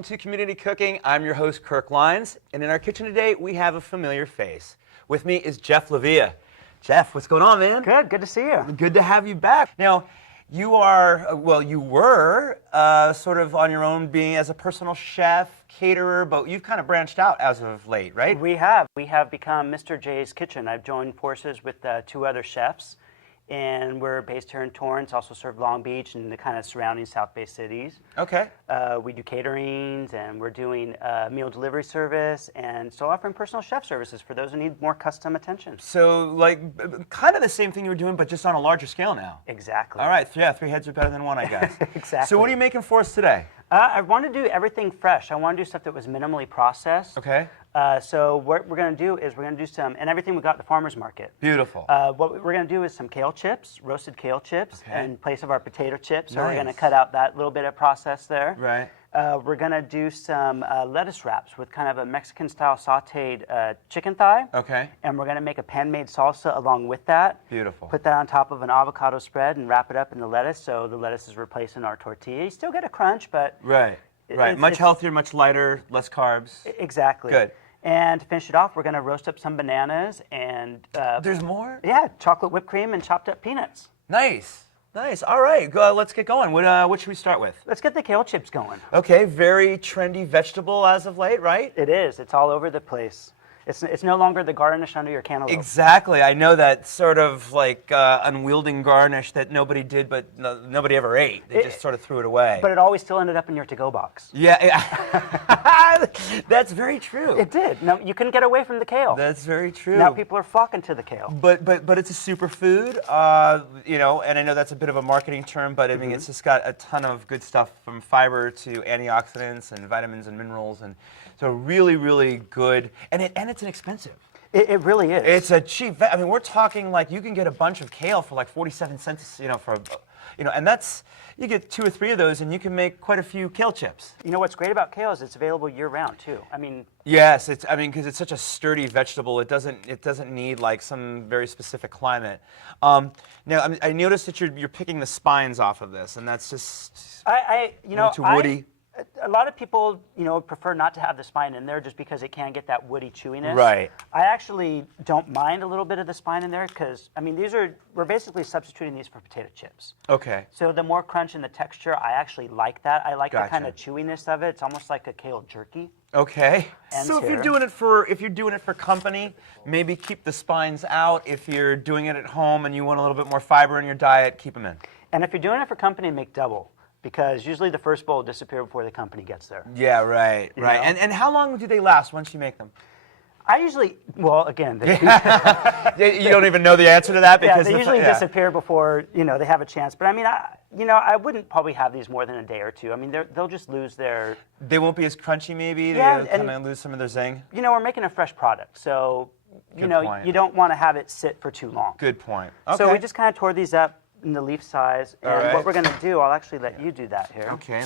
welcome to Community Cooking. I'm your host, Kirk Leins, and in our kitchen today, we have a familiar face. With me is Jeff Lavia. Jeff, what's going on, man? Good to see you. Good to have you back. Now, you are, well, you were sort of on your own being as a personal chef, caterer, but you've kind of branched out as of late, right? We have become Mr. J's Kitchen. I've joined forces with two other chefs, and we're based here in Torrance, also serve Long Beach and the kind of surrounding South Bay cities. Okay. We do caterings, and we're doing meal delivery service, and still offering personal chef services for those who need more custom attention. So, like, kind of the same thing you were doing, but just on a larger scale now. Exactly. All right, yeah, three heads are better than one, I guess. Exactly. So what are you making for us today? I want to do everything fresh. I want to do stuff that was minimally processed. Okay. So what we're going to do is we're going to do some, and everything we got at the farmer's market. Beautiful. What we're going to do is some kale chips, roasted kale chips, in place of our potato chips. So Nice. we're going to cut out that little bit of process there. Right. We're going to do some lettuce wraps with kind of a Mexican-style sautéed chicken thigh. Okay. And we're going to make a pan-made salsa along with that. Beautiful. Put that on top of an avocado spread and wrap it up in the lettuce, so the lettuce is replacing our tortilla. You still get a crunch, but... Right. Right. Much healthier, much lighter, less carbs. Exactly. Good. And to finish it off, we're going to roast up some bananas and... There's more? Yeah, chocolate whipped cream and chopped up peanuts. Nice. Nice. All right. Let's get going. What should we start with? Let's get the kale chips going. Okay. Very trendy vegetable as of late, right? It is. It's all over the place. It's no longer the garnish under your cantaloupe. Exactly. I know that sort of like unwielding garnish that nobody did, but nobody ever ate. They just sort of threw it away. But it always still ended up in your to-go box. Yeah. That's very true. It did. No, you couldn't get away from the kale. That's very true. Now people are flocking to the kale. But it's a superfood, you know, and I know that's a bit of a marketing term, but I mean it's just got a ton of good stuff from fiber to antioxidants and vitamins and minerals, and so really, really good, and it's inexpensive. It really is. It's a cheap. I mean, we're talking like you can get a bunch of kale for like 47 cents, you know, and that's you get 2 or 3 of those, and you can make quite a few kale chips. You know what's great about kale is it's available year-round too. I mean. Yes, because it's such a sturdy vegetable. It doesn't need like some very specific climate. Now I noticed that you're picking the spines off of this, and that's just too woody. A lot of people, prefer not to have the spine in there just because it can get that woody chewiness. Right. I actually don't mind a little bit of the spine in there because, I mean, we're basically substituting these for potato chips. Okay. So the more crunch in the texture, I actually like that. I like Gotcha. the kind of chewiness of it. It's almost like a kale jerky. Okay. Ends So if you're doing it for company, maybe keep the spines out. If you're doing it at home and you want a little bit more fiber in your diet, keep them in. And if you're doing it for company, make double. Because usually the first bowl will disappear before the company gets there. Yeah, right, You right. know? And how long do they last once you make them? I usually, well, again, You don't even know the answer to that because they usually disappear before they have a chance. But I mean, I wouldn't probably have these more than a day or two. I mean, they'll just lose their. They won't be as crunchy, maybe. Yeah, They kind of lose some of their zing. We're making a fresh product, so point. you don't want to have it sit for too long. Good point. Okay. So we just kind of tore these up in the leaf size, and right. what we're going to do, I'll actually let you do that here. Okay.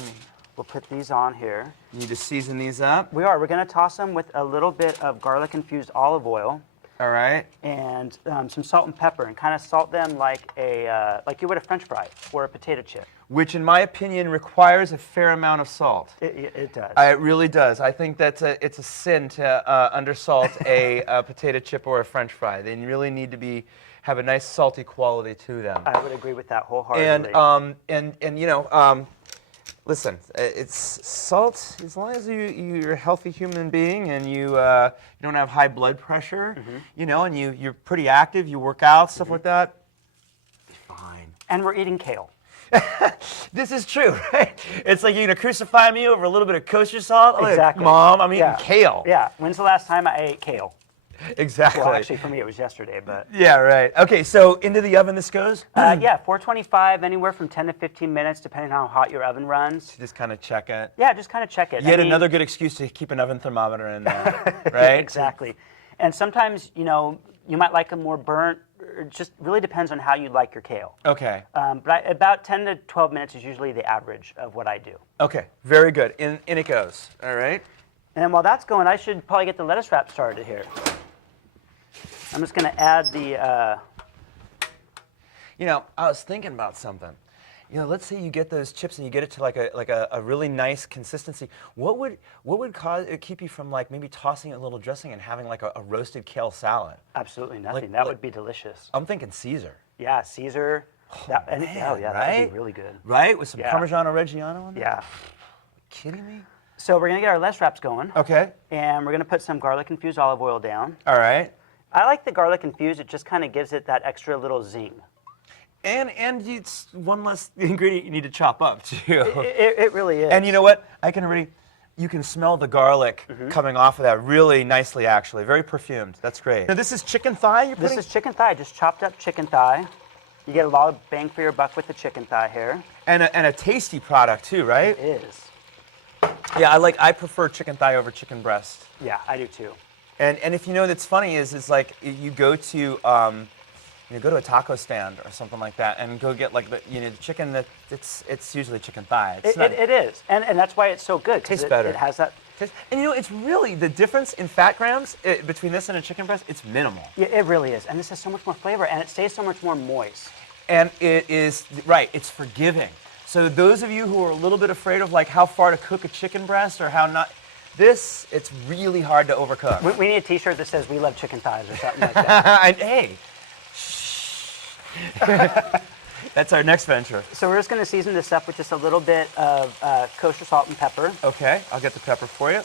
We'll put these on here. You need to season these up. We're going to toss them with a little bit of garlic-infused olive oil. All right. And some salt and pepper, and kind of salt them like you would a French fry or a potato chip. Which, in my opinion, requires a fair amount of salt. It does. It really does. I think it's a sin to undersalt a potato chip or a French fry. They really need to have a nice salty quality to them. I would agree with that wholeheartedly. And listen, it's salt as long as you're a healthy human being and you don't have high blood pressure, and you're pretty active, you work out, stuff like that. Fine. And we're eating kale. This is true, right? It's like you're going to crucify me over a little bit of kosher salt? Exactly. Like, Mom, I'm eating kale. Yeah. When's the last time I ate kale? Exactly. Well, actually, for me, it was yesterday, but... Yeah, right. Okay, so into the oven this goes? Yeah, 425, anywhere from 10 to 15 minutes, depending on how hot your oven runs. Just kind of check it. Yeah, just kind of check it. Yet another good excuse to keep an oven thermometer in there, right? Exactly. And sometimes, you might like them more burnt. It just really depends on how you like your kale. Okay. But about 10 to 12 minutes is usually the average of what I do. Okay, very good. In it goes. All right. And then while that's going, I should probably get the lettuce wrap started here. I'm just going to add the... I was thinking about something. you know, let's say you get those chips and you get it to like a really nice consistency. What would keep you from like maybe tossing a little dressing and having like a roasted kale salad? Absolutely nothing. That would be delicious. I'm thinking Caesar. Yeah, Caesar. That, and, Man, oh yeah, right? that would be really good. Right, with some Yeah. Parmigiano Reggiano on there? Yeah. Kidding me? So we're gonna get our lettuce wraps going. Okay. And we're gonna put some garlic infused olive oil down. All right. I like the garlic infused. It just kind of gives it that extra little zing. And it's one less ingredient you need to chop up too. It really is. And you know what? You can smell the garlic coming off of that really nicely, actually. Very perfumed. That's great. Now, this is chicken thigh you're putting? This is chicken thigh, just chopped up chicken thigh. You get a lot of bang for your buck with the chicken thigh here. And a tasty product too, right? It is. Yeah, I prefer chicken thigh over chicken breast. Yeah, I do too. And if you know that's funny is like you go to go to a taco stand or something like that and go get like the chicken that it's usually chicken thigh. It is, and that's why it's so good. Tastes better. It has that. And you know, it's really the difference in fat grams between this and a chicken breast. It's minimal. Yeah, it really is, and this has so much more flavor, and it stays so much more moist. And it is right. It's forgiving. So those of you who are a little bit afraid of like how far to cook a chicken breast or how not. It's really hard to overcook. We need a T-shirt that says "We love chicken thighs" or something like that. And hey, that's our next venture. So we're just going to season this up with just a little bit of kosher salt and pepper. Okay, I'll get the pepper for you.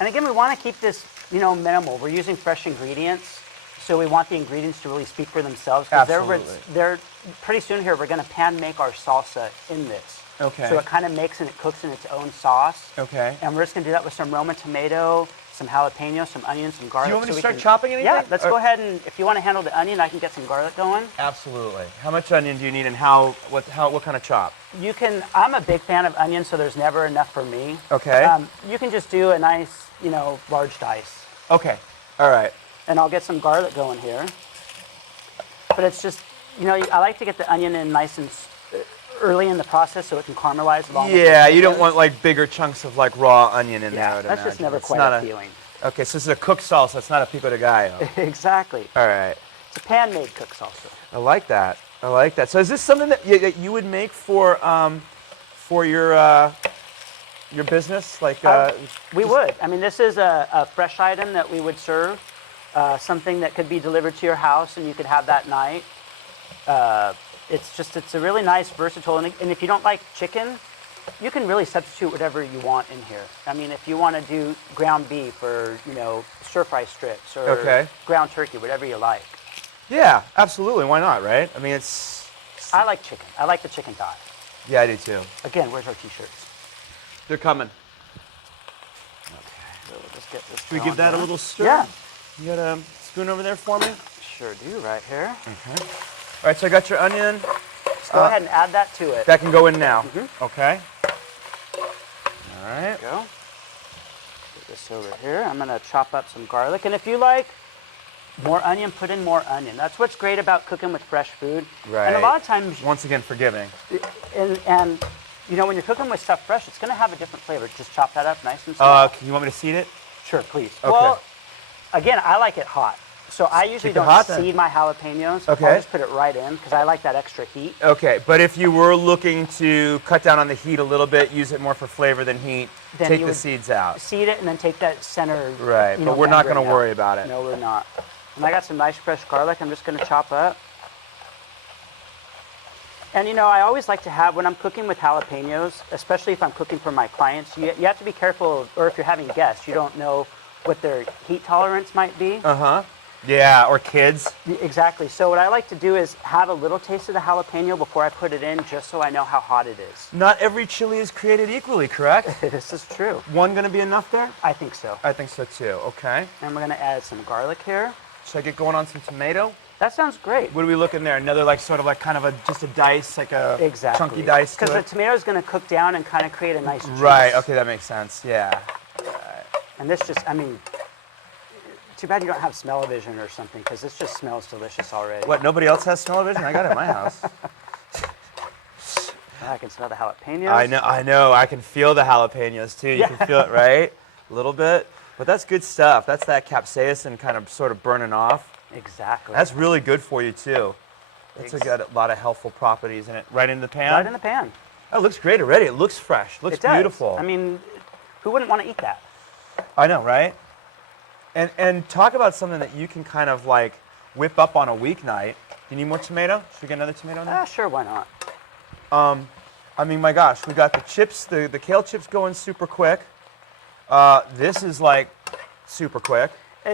And again, we want to keep this, minimal. We're using fresh ingredients, so we want the ingredients to really speak for themselves. Absolutely. They're pretty soon here. We're going to pan make our salsa in this. Okay. So it kind of makes and it cooks in its own sauce. Okay. And we're just going to do that with some Roma tomato, some jalapeno, some onions, some garlic. Do you want me to so start chopping anything? Yeah, let's go ahead and if you want to handle the onion, I can get some garlic going. Absolutely. How much onion do you need and what kind of chop? You can. I'm a big fan of onions, so there's never enough for me. Okay. You can just do a nice, large dice. Okay. All right. And I'll get some garlic going here. But it's just, I like to get the onion in nice and early in the process so it can caramelize along. Yeah, you don't want like bigger chunks of like raw onion in there. I would that's just imagine. never It's quite not appealing. Okay, so this is a cooked salsa. It's not a pico de gallo. Exactly. All right. It's a pan-made cooked salsa. I like that. So is this something that you would make for your business? Like we would. I mean, this is a fresh item that we would serve. Something that could be delivered to your house and you could have that night. It's a really nice, versatile, and if you don't like chicken, you can really substitute whatever you want in here. I mean, if you want to do ground beef or, stir-fry strips or ground turkey, whatever you like. Yeah, absolutely. Why not, right? I mean, I like chicken. I like the chicken thigh. Yeah, I do too. Again, where's our T-shirts? They're coming. So we'll just get this Should we going give that here. a little stir? Yeah. You got a spoon over there for me? Sure do, right here. Okay. All right, so I got your onion. Just go ahead and add that to it. That can go in now. Okay. All right. There you go. Put this over here. I'm going to chop up some garlic. And if you like more onion, put in more onion. That's what's great about cooking with fresh food. Right. And a lot of times, Once again, forgiving. and when you're cooking with stuff fresh, it's going to have a different flavor. Just chop that up nice and small. You want me to seed it? Sure, please. Okay. Well, again, I like it hot. So I usually Keep it don't hot, then. seed my jalapenos. Okay. I'll just put it right in because I like that extra heat. Okay, but if you were looking to cut down on the heat a little bit, use it more for flavor than heat, Then take you the would seeds out. Seed it and then take that center. Right, but we're not going to membrane worry out. about it. No, we're not. And I got some nice fresh garlic I'm just going to chop up. And I always like to have, when I'm cooking with jalapenos, especially if I'm cooking for my clients, you have to be careful, or if you're having guests, you don't know what their heat tolerance might be. Uh-huh. Yeah, or kids. Exactly. So what I like to do is have a little taste of the jalapeno before I put it in, just so I know how hot it is. Not every chili is created equally, correct? This is true. One going to be enough there? I think so. I think so too. Okay. And we're going to add some garlic here. Should I get going on some tomato? That sounds great. What are we looking there? Another kind of just a dice, like a Exactly. chunky dice to Because the it? tomato is going to cook down and kind of create a nice juice. Right, okay, that makes sense, yeah. And this just, too bad you don't have smell-o-vision or something, because this just smells delicious already. What, nobody else has smell-o-vision? I got it in my house. I can smell the jalapenos. I know. I can feel the jalapenos too. You can feel it, right? A little bit. But that's good stuff. That's that capsaicin kind of sort of burning off. Exactly. That's really good for you too. It's got a lot of healthful properties in it. Right in the pan? Right in the pan. Oh, it looks great already. It looks fresh. It looks beautiful. I mean, who wouldn't want to eat that? I know, right? And talk about something that you can kind of like whip up on a weeknight. Do you need more tomato? Should we get another tomato now? Sure, why not? I mean, my gosh, we got the chips, the kale chips going super quick. This is like super quick.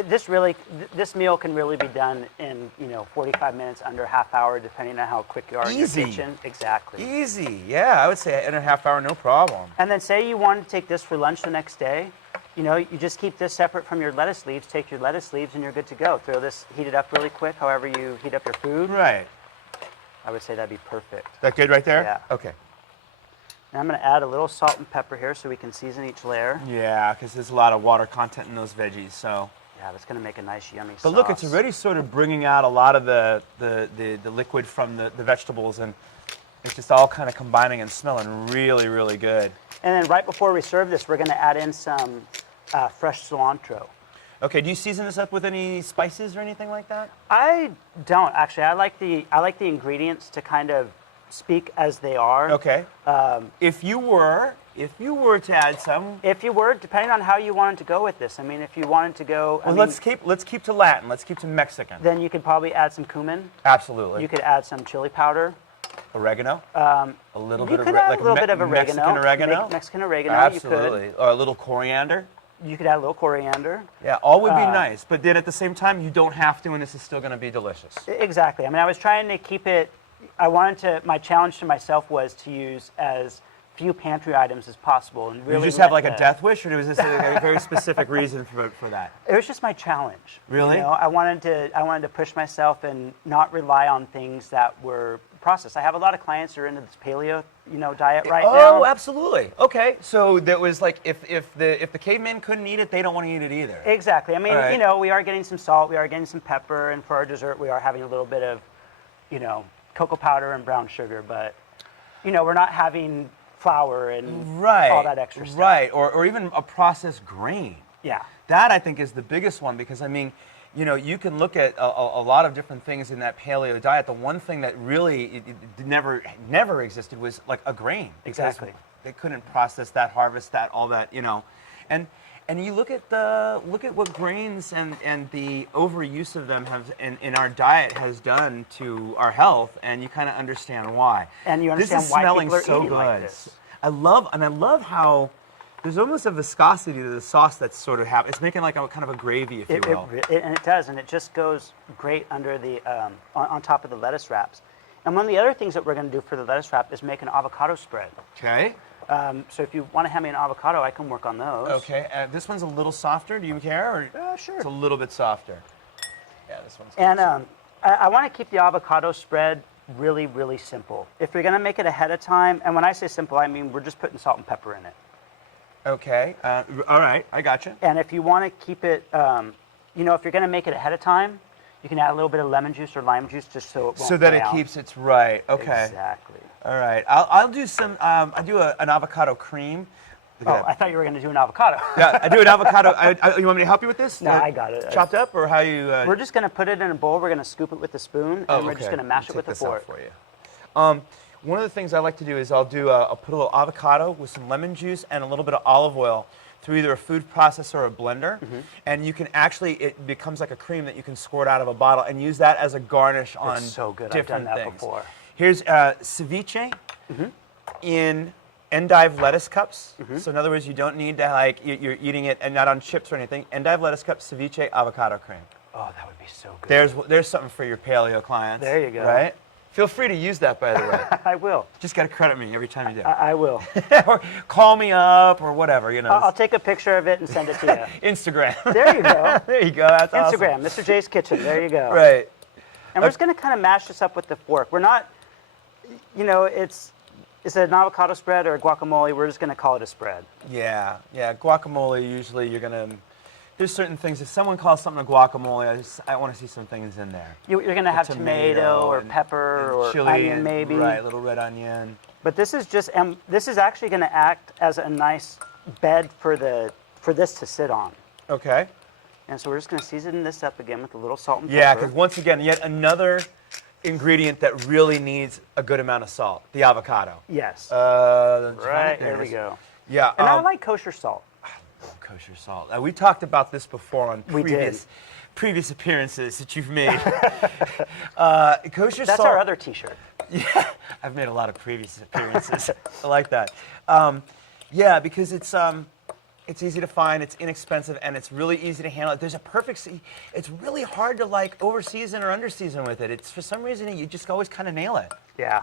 This meal can really be done in 45 minutes, under a half hour, depending on how quick you are in your kitchen. Exactly. Easy, yeah. I would say in a half hour, no problem. And then say you want to take this for lunch the next day. You just keep this separate from your lettuce leaves. Take your lettuce leaves, and you're good to go. Throw this, heat it up really quick. However you heat up your food. Right. I would say that'd be perfect. That good right there? Yeah. Okay. And I'm going to add a little salt and pepper here so we can season each layer. Yeah, because there's a lot of water content in those veggies, so. Yeah, that's going to make a nice, yummy sauce. But look, it's already sort of bringing out a lot of the liquid from the vegetables, and it's just all kind of combining and smelling really, really good. And then right before we serve this, we're going to add in some fresh cilantro. Okay, do you season this up with any spices or anything like that? I don't, actually. I like the ingredients to kind of speak as they are. Okay. If you were to add some. If you were, depending on how you wanted to go with this. I mean, if you wanted to go. Well, let's keep to Latin. Let's keep to Mexican. Then you could probably add some cumin. Absolutely. You could add some chili powder. Oregano. A little bit of like a little bit of oregano. Mexican oregano. Mexican oregano. Absolutely. You could. Or a little coriander. You could add a little coriander. Yeah, all would be nice, but then at the same time, you don't have to, and this is still going to be delicious. Exactly. I mean, I was trying to keep it. My challenge to myself was to use as few pantry items as possible, and really. Did you just have like a death wish, or was this a very specific reason for that? It was just my challenge. Really? I wanted to push myself and not rely on things that were processed. I have a lot of clients who are into this paleo, diet right now. Oh, absolutely. Okay, so that was like if the cavemen couldn't eat it, they don't want to eat it either. Exactly. I mean, right. We are getting some salt, we are getting some pepper, and for our dessert, we are having a little bit of, cocoa powder and brown sugar, but, we're not having flour and all that extra stuff. Right, or even a processed grain. Yeah. That, I think, is the biggest one, because, I mean, you can look at a lot of different things in that paleo diet. The one thing that really never existed was like a grain. Exactly. They couldn't process that, harvest that, all that, And you look at what grains and the overuse of them have in our diet has done to our health, and you kind of understand why. And you understand this is why smelling people are so eating good. like this. I love how there's almost a viscosity to the sauce that's sort of happening. It's making like a kind of a gravy, if you will. And it does, and it just goes great under the on top of the lettuce wraps. And one of the other things that we're going to do for the lettuce wrap is make an avocado spread. Okay. So if you want to hand me an avocado, I can work on those. Okay. This one's a little softer. Do you care? Or sure. It's a little bit softer. Yeah, this one's. And I want to keep the avocado spread really, really simple. If you're going to make it ahead of time, and when I say simple, I mean we're just putting salt and pepper in it. Okay. All right. I gotcha. And if you want to keep it, if you're going to make it ahead of time, you can add a little bit of lemon juice or lime juice just so it won't So that it out. keeps its right. Okay. Exactly. All right. I'll do some. I do an avocado cream. I thought you were going to do an avocado. Yeah, I do an avocado. You want me to help you with this? No, I got it. Chopped up, or how you? We're just going to put it in a bowl. We're going to scoop it with a spoon, and we're just going to mash it with a fork. For you. One of the things I like to do is I'll put a little avocado with some lemon juice and a little bit of olive oil through either a food processor or a blender, and you can it becomes like a cream that you can squirt out of a bottle and use that as a garnish on so good. different I've done that things. before. Here's ceviche in endive lettuce cups. So in other words, you don't need to you're eating it and not on chips or anything. Endive lettuce cups, ceviche, avocado cream. Oh, that would be so good. There's something for your paleo clients. There you go. Right? Feel free to use that, by the way. I will. Just got to credit me every time you do. I will. Or call me up or whatever, I'll take a picture of it and send it to you. Instagram. There you go. There you go. That's Instagram, awesome. Mr. J's Kitchen. There you go. Right. And we're just going to kind of mash this up with the fork. We're not, it's an avocado spread or a guacamole. We're just going to call it a spread. Yeah. Guacamole, usually you're going to, there's certain things. If someone calls something a guacamole, I want to see some things in there. You're going to have tomato or pepper or chili onion maybe. Right, a little red onion. But this is just, this is actually going to act as a nice bed for this to sit on. Okay. And so we're just going to season this up again with a little salt and pepper. Yeah, because once again, yet another ingredient that really needs a good amount of salt, the avocado. Yes. Right, there we go. Yeah. And I like kosher salt. Kosher salt. We talked about this before on We did. previous appearances that you've made. Kosher That's salt. our other T-shirt. Yeah, I've made a lot of previous appearances. I like that. Yeah, because it's easy to find, it's inexpensive, and it's really easy to handle. There's a perfect. It's really hard to like over-season or under-season with it. It's for some reason you just always kind of nail it. Yeah.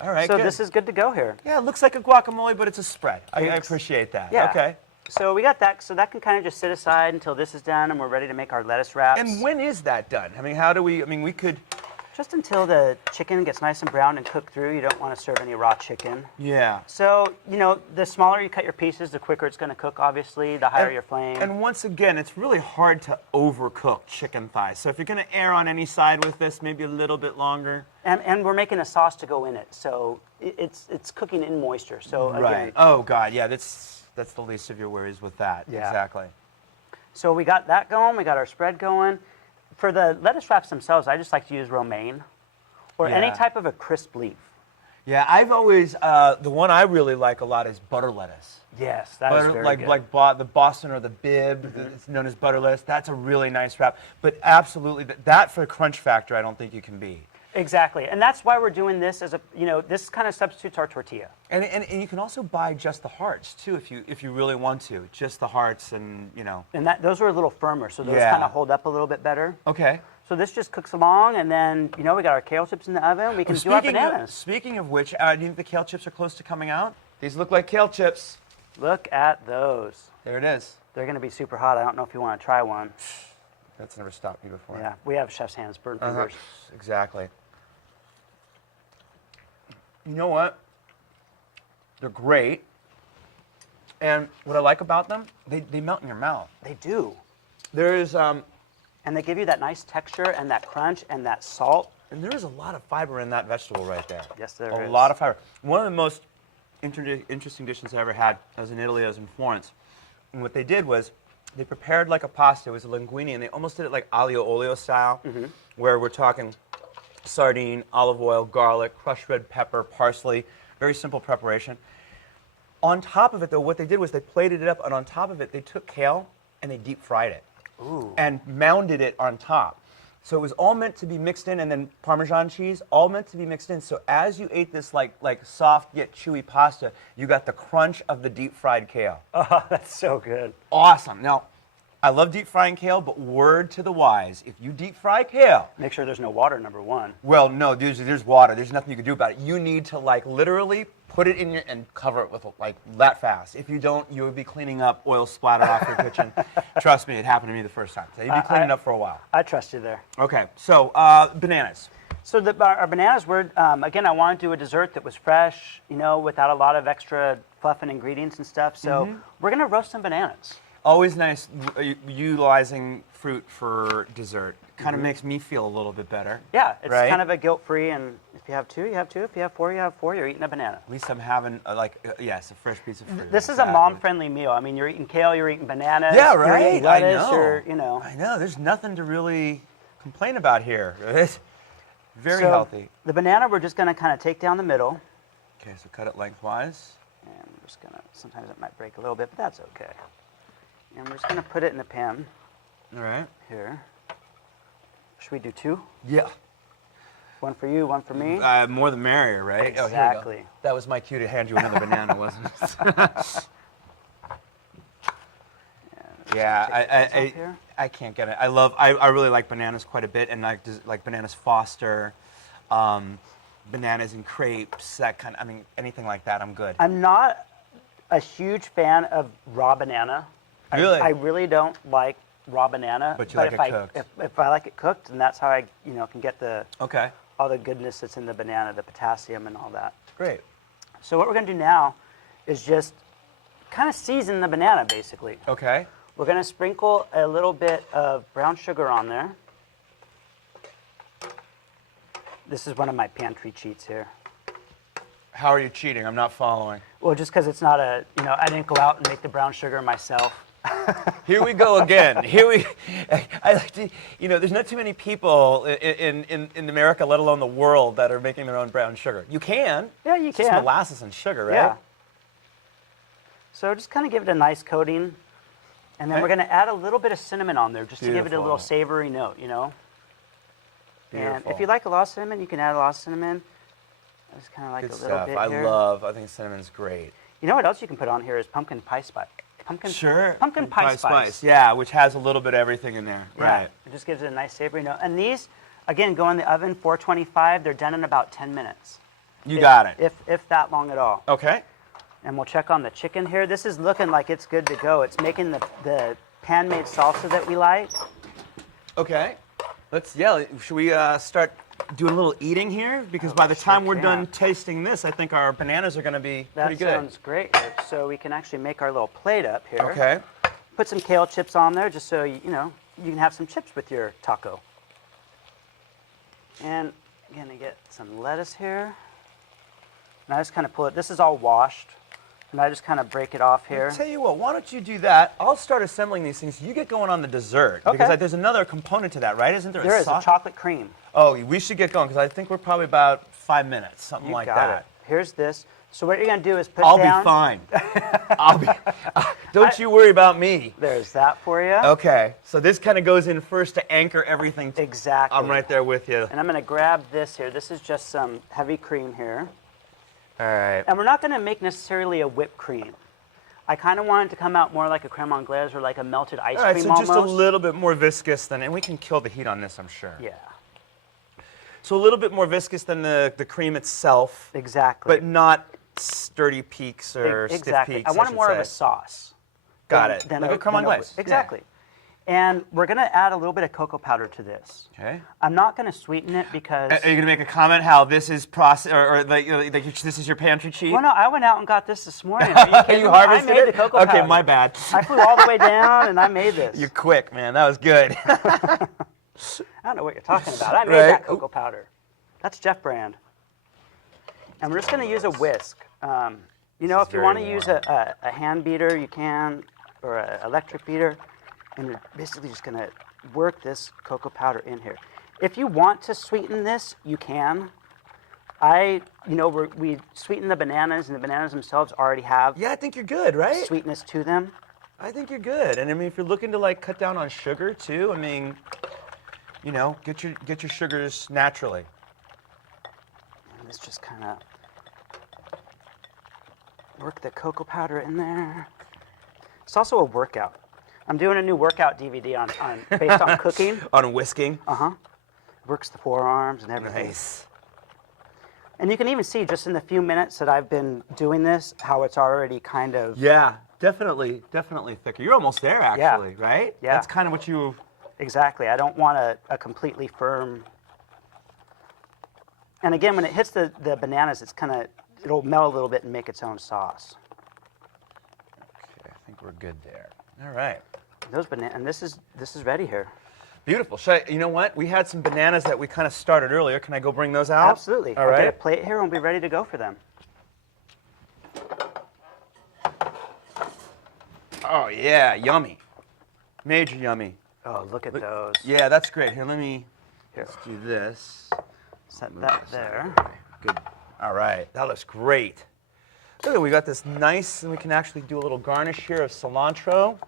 All right. So good. this is good to go here. Yeah, it looks like a guacamole, but it's a spread. I appreciate that. Yeah. Okay. So we got that. So that can kind of just sit aside until this is done, and we're ready to make our lettuce wraps. And when is that done? I mean, how do we? I mean, we could. Just until the chicken gets nice and brown and cooked through. You don't want to serve any raw chicken. Yeah. So, the smaller you cut your pieces, the quicker it's going to cook, obviously, the higher your flame. And once again, it's really hard to overcook chicken thighs. So if you're going to err on any side with this, maybe a little bit longer. And we're making a sauce to go in it. So it's cooking in moisture. So Right. again, Oh, God. Yeah, that's the least of your worries with that. Yeah. Exactly. so we got that going. We got our spread going. For the lettuce wraps themselves, I just like to use romaine or any Yeah. type of a crisp leaf. Yeah, I've always, the one I really like a lot is butter lettuce. Yes, that is very good. Like the Boston or the Bib, it's known as butter lettuce. That's a really nice wrap. But absolutely, that for crunch factor, I don't think you can beat. Exactly, and that's why we're doing this as a, this kind of substitutes our tortilla. And you can also buy just the hearts too if you really want to, just the hearts and And those are a little firmer, so those Yeah. kind of hold up a little bit better. Okay. So this just cooks along, and then we got our kale chips in the oven. We can do our bananas. Speaking of which, do you think the kale chips are close to coming out? These look like kale chips. Look at those. There it is. They're going to be super hot. I don't know if you want to try one. That's never stopped me before. Yeah, we have chef's hands, burn fingers. Exactly. You know what? They're great. And what I like about them, they melt in your mouth. They do. There is, And they give you that nice texture and that crunch and that salt. and there is a lot of fiber in that vegetable right there. Yes, there A is. lot of fiber. One of the most interesting dishes I ever had, I was in Italy, I was in Florence. And what they did was, they prepared like a pasta, it was a linguine, and they almost did it like aglio olio style, where we're talking sardine, olive oil, garlic, crushed red pepper, parsley, very simple preparation. On top of it, though, what they did was they plated it up, and on top of it, they took kale and they deep fried it. Ooh. And mounded it on top. So it was all meant to be mixed in, and then Parmesan cheese, all meant to be mixed in. So as you ate this like soft yet chewy pasta, you got the crunch of the deep fried kale. Oh, that's so good. Awesome. Now, I love deep frying kale, but word to the wise, if you deep fry kale, Make sure there's no water, number one. well, no, there's water. There's nothing you can do about it. You need to like literally put it in and cover it with like that fast. If you don't, you would be cleaning up oil splatter off your kitchen. Trust me, it happened to me the first time. So you'd be cleaning up for a while. I trust you there. Okay, so bananas. So our bananas were, again, I wanted to do a dessert that was fresh, without a lot of extra fluff and ingredients and stuff. So we're going to roast some bananas. Always nice utilizing fruit for dessert. Kind of makes me feel a little bit better. Yeah, it's right? kind of a guilt-free, and if you have two, you have two. If you have four, you have four. You're eating a banana. At least I'm having yes, a fresh piece of fruit. This is a mom-friendly meal. I mean, you're eating kale, you're eating bananas. Yeah, You're right. eating lettuce, I know. I know. There's nothing to really complain about here. It's very healthy. The banana, we're just going to kind of take down the middle. Okay, so cut it lengthwise. And we're just going to, sometimes it might break a little bit, but that's okay. And we're just going to put it in the pan All right. here. Should we do two? Yeah. One for you, one for me? More the merrier, right? Oh, here we go. Exactly. That was my cue to hand you another banana, wasn't it? Yeah, I can't get it. I really like bananas quite a bit, and like bananas Foster, bananas and crepes, that kind of, anything like that, I'm good. I'm not a huge fan of raw banana. Really? I really don't like raw banana. But you like it cooked. If I like it cooked, and that's how I, can get Okay. all the goodness that's in the banana, the potassium and all that. Great. So what we're going to do now is just kind of season the banana, basically. Okay. We're going to sprinkle a little bit of brown sugar on there. This is one of my pantry cheats here. How are you cheating? I'm not following. Well, just because it's not I didn't go out and make the brown sugar myself. Here we go again. I like to, there's not too many people in America, let alone the world, that are making their own brown sugar. You can. Yeah, you It's can. just molasses and sugar, right? Yeah. So just kind of give it a nice coating. And then we're going to add a little bit of cinnamon on there just to give it a little savory note, Beautiful. And if you like a lot of cinnamon, you can add a lot of cinnamon. I just kind of like Good a little stuff. bit I here. I think cinnamon's great. You know what else you can put on here is pumpkin pie spice. Pumpkin pie spice. Yeah, which has a little bit of everything in there. Yeah, Right. it just gives it a nice savory note. And these, again, go in the oven, 425. They're done in about 10 minutes. You got it. If that long at all. Okay. And we'll check on the chicken here. This is looking like it's good to go. It's making the pan-made salsa that we like. Okay. Should we start doing a little eating here? Because by the time we're done tasting this, I think our bananas are going to be pretty good. That sounds great. So we can actually make our little plate up here. Okay. Put some kale chips on there just so, you can have some chips with your taco. And I'm going to get some lettuce here. And I just kind of pull it. This is all washed. And I just kind of break it off here. I'll tell you what, why don't you do that? I'll start assembling these things. You get going on the dessert. Okay. Because there's another component to that, right? Isn't there? There is a chocolate cream. Oh, we should get going because I think we're probably about 5 minutes, something like that. It. Here's this. So what you're going to do is put I'll down. be fine. Don't you worry about me. There's that for you. Okay. So this kind of goes in first to anchor everything. Exactly. I'm right there with you. And I'm going to grab this here. This is just some heavy cream here. All right. And we're not going to make necessarily a whipped cream. I kind of want it to come out more like a creme anglaise or like a melted ice cream so almost. just a little bit more viscous and we can kill the heat on this, I'm sure. Yeah. So a little bit more viscous than the cream itself. Exactly. But not sturdy peaks or stiff peaks, I want more of a sauce. Got it. Like a creme anglaise. Exactly. And we're going to add a little bit of cocoa powder to this. Okay. I'm not going to sweeten it because... Are you going to make a comment how this is process or this is your pantry cheat? Well, no, I went out and got this morning. Are you kidding You me? harvested I made it? the cocoa powder. Okay, my bad. I flew all the way down and I made this. You're quick, man. That was good. I don't know what you're talking about. I made that cocoa powder. That's Jeff Brand. And we're just going to use a whisk. If you want to use a hand beater, you can, or an electric beater. And you're basically just going to work this cocoa powder in here. If you want to sweeten this, you can. We sweeten the bananas, and the bananas themselves already have Yeah, I think you're good, right? sweetness to them. I think you're good. And I mean, if you're looking to cut down on sugar too, I mean, get your sugars naturally. And let's just kind of work the cocoa powder in there. It's also a workout. I'm doing a new workout DVD based on cooking. On whisking. Works the forearms and everything. Nice. And you can even see just in the few minutes that I've been doing this, how it's already kind of... Yeah, definitely thicker. You're almost there, actually, right? Yeah. That's kind of what you... Exactly. I don't want a completely firm... And again, when it hits the bananas, it'll melt a little bit and make its own sauce. Okay, I think we're good there. All right. And this is ready here. Beautiful. You know what? We had some bananas that we kind of started earlier. Can I go bring those out? Absolutely. All I'll right. get a plate here and we'll be ready to go for them. Oh, yeah. Yummy. Major yummy. Oh, look at those. Yeah, that's great. Here, let's do this. Set that there. Good. All right. That looks great. Look, we got this nice, and we can actually do a little garnish here of cilantro.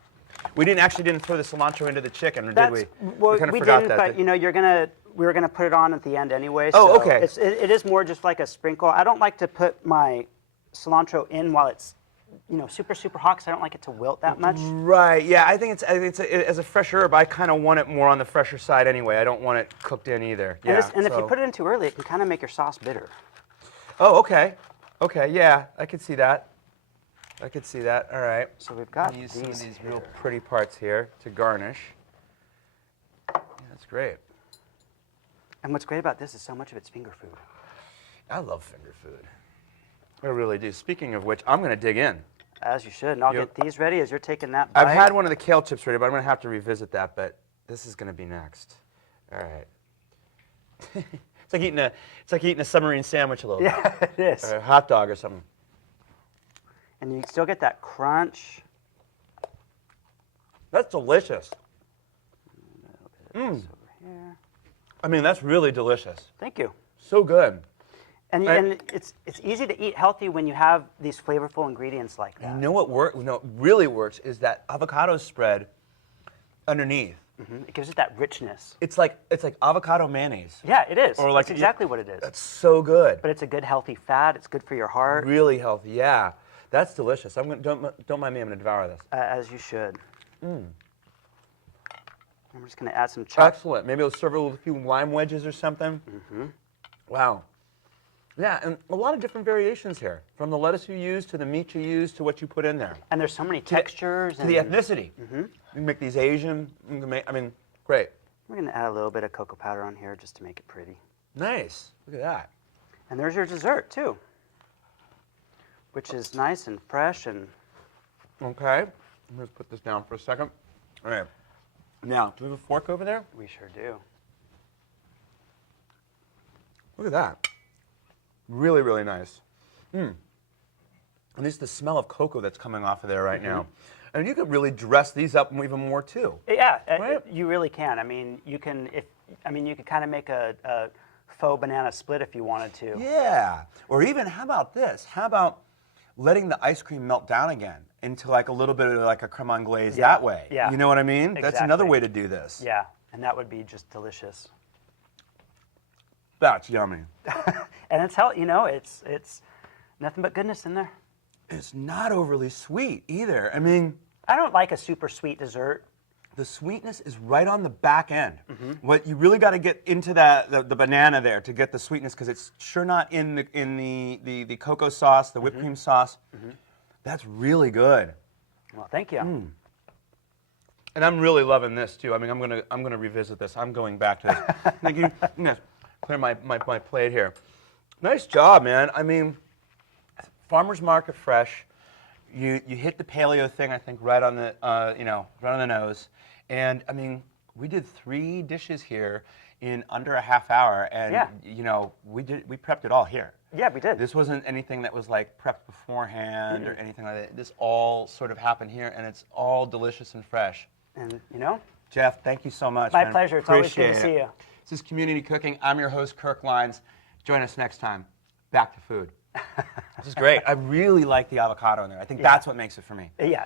We didn't throw the cilantro into the chicken, or did we? Well, kind of we forgot didn't, that. but we were gonna put it on at the end anyway. Oh, so okay. It is more just like a sprinkle. I don't like to put my cilantro in while it's super hot because I don't like it to wilt that much. Right. Yeah. I think it's as a fresh herb. I kind of want it more on the fresher side anyway. I don't want it cooked in either. Yeah. And if you put it in too early, it can kind of make your sauce bitter. Oh, okay. Okay. Yeah, I could see that. All right. So we've got use some of these real pretty parts here to garnish. Yeah, that's great. And what's great about this is so much of it's finger food. I love finger food. I really do. Speaking of which, I'm going to dig in. As you should. And I'll get these ready as you're taking that bite. I've had one of the kale chips ready, but I'm going to have to revisit that. But this is going to be next. All right. It's like eating a submarine sandwich a little bit. Yeah, it is. Or a hot dog or something. And you still get that crunch. That's delicious. Over here. I mean, that's really delicious. Thank you. So good. And it's easy to eat healthy when you have these flavorful ingredients like that. You know what really works is that avocado spread underneath. It gives it that richness. It's like avocado mayonnaise. Yeah, it is. Or like That's exactly what it is. That's so good. But it's a good healthy fat. It's good for your heart. Really healthy. Yeah, that's delicious. Don't mind me. I'm gonna devour this. As you should. I'm just gonna add some chocolate. Excellent. Maybe we'll serve it with a few lime wedges or something. Wow. Yeah, and a lot of different variations here, from the lettuce you use to the meat you use to what you put in there. And there's so many textures. To the ethnicity. You can make these Asian. I mean, great. We're gonna add a little bit of cocoa powder on here just to make it pretty. Nice. Look at that. And there's your dessert too, which is nice and fresh and. Okay. Let's put this down for a second. All right. Now, do we have a fork over there? We sure do. Look at that. Really, really nice. And this is the smell of cocoa that's coming off of there right now. And you could really dress these up even more too. Yeah, right? You really can. I mean, you can you could kind of make a faux banana split if you wanted to. Yeah. Or even, how about this? How about letting the ice cream melt down again into like a little bit of like a creme anglaise that way? Yeah. You know what I mean? Exactly. That's another way to do this. Yeah, and that would be just delicious. That's yummy. And it's it's nothing but goodness in there. It's not overly sweet either. I mean, I don't like a super sweet dessert. the sweetness is right on the back end. What you really got to get into the banana there to get the sweetness, because it's sure not in the cocoa sauce, the whipped cream sauce. That's really good. Well, thank you. And I'm really loving this too. I mean, I'm gonna revisit this. I'm going back to this. Thank you. Yes. Clear my plate here. Nice job, man. I mean, farmers market fresh. You hit the paleo thing, I think, right on the right on the nose. And I mean, we did 3 dishes here in under a half hour, and we prepped it all here. Yeah, we did. This wasn't anything that was like prepped beforehand or anything like that. This all sort of happened here, and it's all delicious and fresh. And Jeff, thank you so much. My man. pleasure. It's always good to Appreciate see it. you. This is Community Cooking. I'm your host, Kirk Leins. Join us next time. Back to food. This is great. I really like the avocado in there. I think that's what makes it for me. Yeah.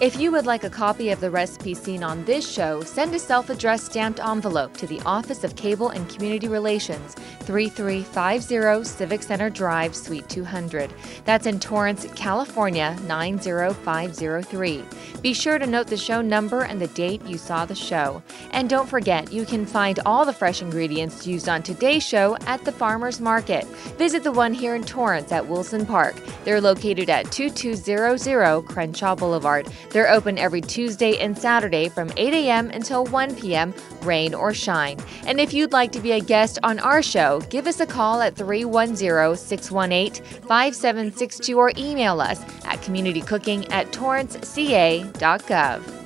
If you would like a copy of the recipe seen on this show, send a self-addressed stamped envelope to the Office of Cable and Community Relations, 3350 Civic Center Drive, Suite 200. That's in Torrance, California, 90503. Be sure to note the show number and the date you saw the show. And don't forget, you can find all the fresh ingredients used on today's show at the Farmers Market. Visit the one here in Torrance at Wilson Park. They're located at 2200 Crenshaw Boulevard. They're open every Tuesday and Saturday from 8 a.m. until 1 p.m., rain or shine. And if you'd like to be a guest on our show, give us a call at 310-618-5762 or email us at communitycooking@torranceca.gov.